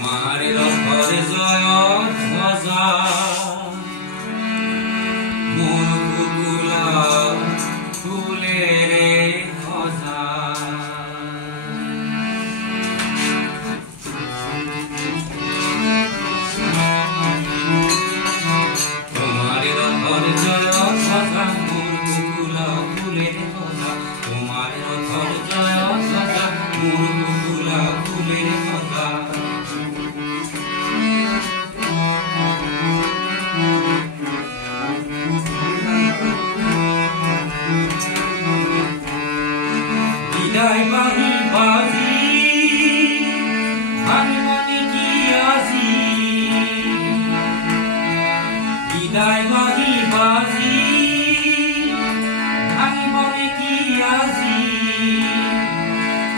তোমার রথের জয় ধ্বজা মোর কুকুলা ফুলের খোঁজা তোমার রথের জয় ধ্বজা মোর কুকুলা ফুলের খোঁজা তোমার রথের জয় ধ্বজা মোর কুকুলা ফুলের খোঁজা বিদায় বাহি বাজি মনে কি আসি বিদায় বাহি বাজি মনে কি আসি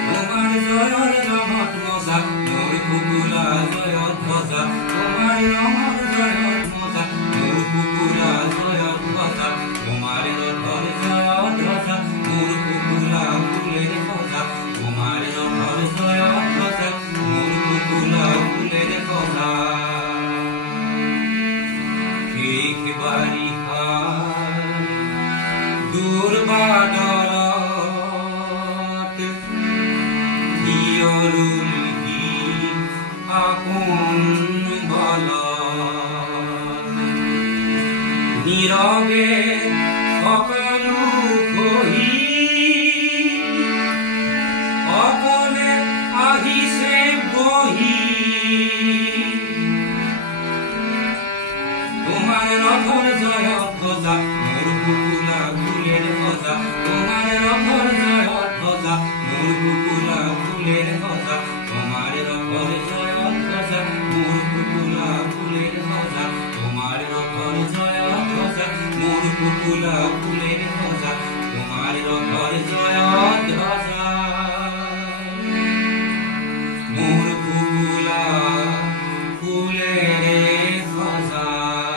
তোমার জয়র রমত মজা মোর কুকুলা জয় ধ্বজা তোমার রমত জয় মজা মোর কুকুলা জয় ধ্বজা তোমার রথর জয় ধ্বজা মোর কুকুলা ফুলের খোঁজা তোমার রথর জয় ধ্বজা মোর কুকুলা ফুলের খোঁজা একবারি দূর বাডরত দিয়রুলহি আপন বল নীরবে সকলু কহি অকলে আহিছে বহি তোমার রথর জয় ধ্বজা মোর কুকুলা ফুলের খোঁজা তোমার রথর জয় ধ্বজা মোর কুকুলা ফুলের খোঁজা তোমার রথর জয় ধ্বজা মোর কুকুলা ফুলের খোঁজা তোমার রথর জয় ধ্বজা মোর কুকুলা ফুলের খোঁজা তোমার রথর জয়